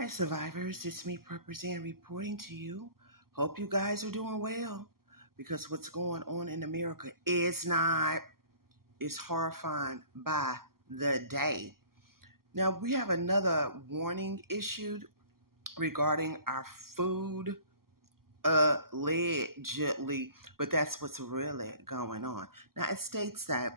Hi, survivors. It's me, Purpose Ann, reporting to you. Hope you guys are doing well because what's going on in America is not, it's horrifying by the day. Now, we have another warning issued regarding our food, allegedly, but that's what's really going on. Now, it states that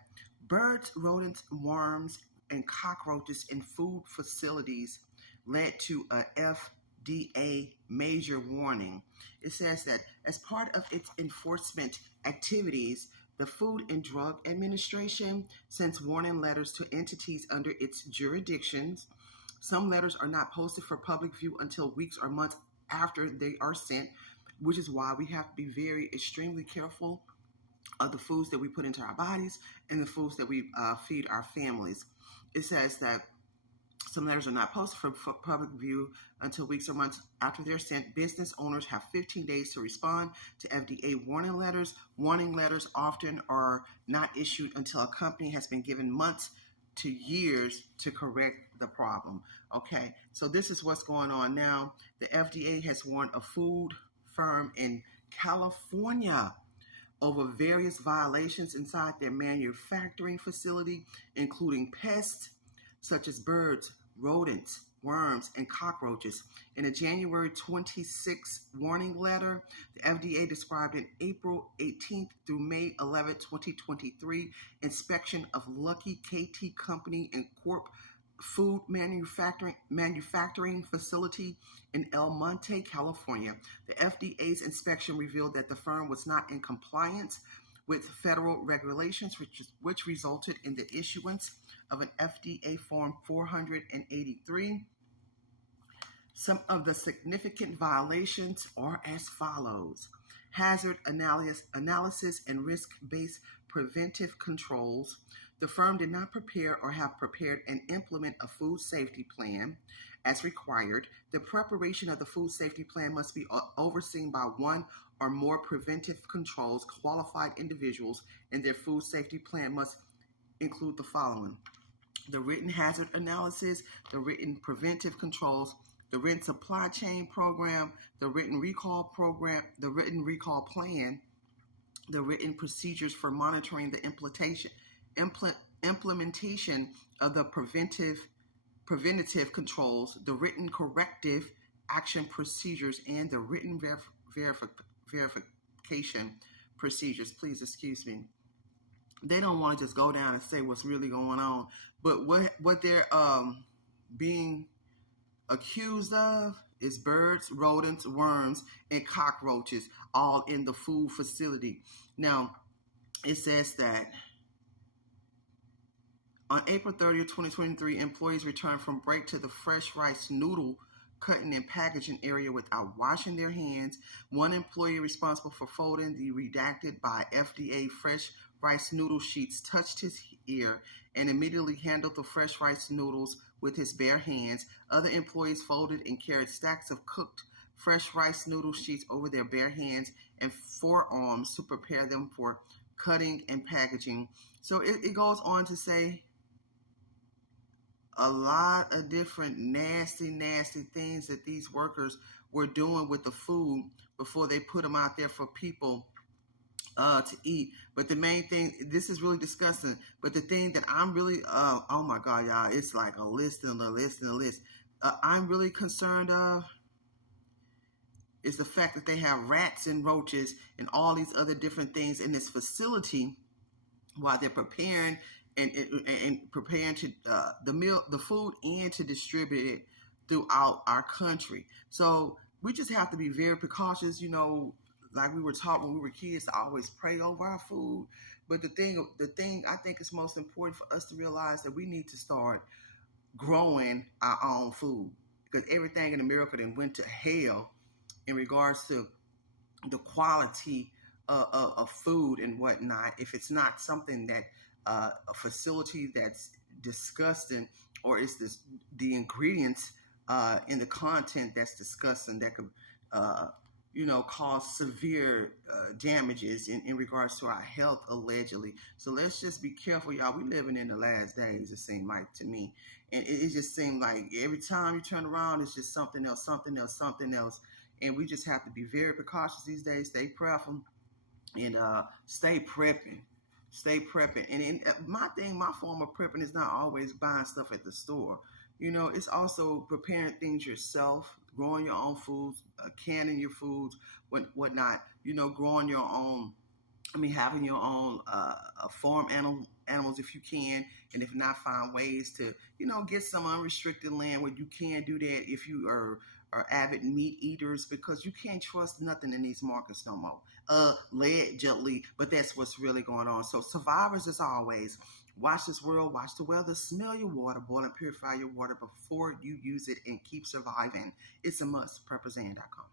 birds, rodents, worms, and cockroaches in food facilities led to a FDA major warning. It says that as part of its enforcement activities, the Food and Drug Administration sends warning letters to entities under its jurisdictions. Some letters are not posted for public view until weeks or months after they are sent, which is why we have to be very extremely careful of the foods that we put into our bodies and the foods that we feed our families. It says that some letters are not posted for public view until weeks or months after they're sent. Business owners have 15 days to respond to FDA warning letters. Warning letters often are not issued until a company has been given months to years to correct the problem. Okay, so this is what's going on now. The FDA has warned a food firm in California over various violations inside their manufacturing facility, including pests such as birds, rodents, worms, and cockroaches. In a January 26 warning letter, the FDA described an April 18th through May 11, 2023 inspection of Lucky KT Company and Corp food manufacturing facility in El Monte, California. The FDA's inspection revealed that the firm was not in compliance with federal regulations, which resulted in the issuance of an FDA Form 483. Some of the significant violations are as follows: hazard analysis and risk-based preventive controls. The firm did not prepare or have prepared and implement a food safety plan as required. The preparation of the food safety plan must be overseen by one or more preventive controls qualified individuals, and their food safety plan must include the following: the written hazard analysis, the written preventive controls, the written supply chain program, the written recall program, the written recall plan, the written procedures for monitoring the implementation of the preventative controls, the written corrective action procedures, and the written verification procedures. Please excuse me. They don't want to just go down and say what's really going on, but what they're being accused of is birds, rodents, worms, and cockroaches, all in the food facility. Now, it says that on April 30th, 2023, employees returned from break to the fresh rice noodle cutting and packaging area without washing their hands. One employee responsible for folding the redacted by FDA fresh rice noodle sheets touched his ear and immediately handled the fresh rice noodles with his bare hands. Other employees folded and carried stacks of cooked fresh rice noodle sheets over their bare hands and forearms to prepare them for cutting and packaging. So it goes on to say a lot of different nasty things that these workers were doing with the food before they put them out there for people to eat. But the main thing, this is really disgusting, but the thing that I'm really, oh my God, y'all, it's like a list and a list and a list. I'm really concerned of is the fact that they have rats and roaches and all these other different things in this facility while they're preparing and preparing to the food and to distribute it throughout our country. So we just have to be very precautious, like we were taught when we were kids to always pray over our food. But the thing I think is most important for us to realize that we need to start growing our own food, because everything in America then went to hell in regards to the quality of food and whatnot. If it's not something that a facility that's disgusting, or it's the ingredients in the content that's disgusting, that could cause severe damages in regards to our health, allegedly. So let's just be careful, y'all. We living in the last days, it seemed like to me. And it just seemed like every time you turn around, it's just something else, something else, something else. And we just have to be very precautious these days, stay prayerful, and stay prepping. Stay prepping. My form of prepping is not always buying stuff at the store. It's also preparing things yourself, growing your own foods, canning your foods, whatnot. Growing your own. Having your own farm animals if you can, and if not, find ways to get some unrestricted land where you can do that if you are avid meat eaters, because you can't trust nothing in these markets no more. Allegedly, but that's what's really going on. So survivors, as always, watch this world, watch the weather, smell your water, boil and purify your water before you use it, and keep surviving. It's a must. PrepperZan.com.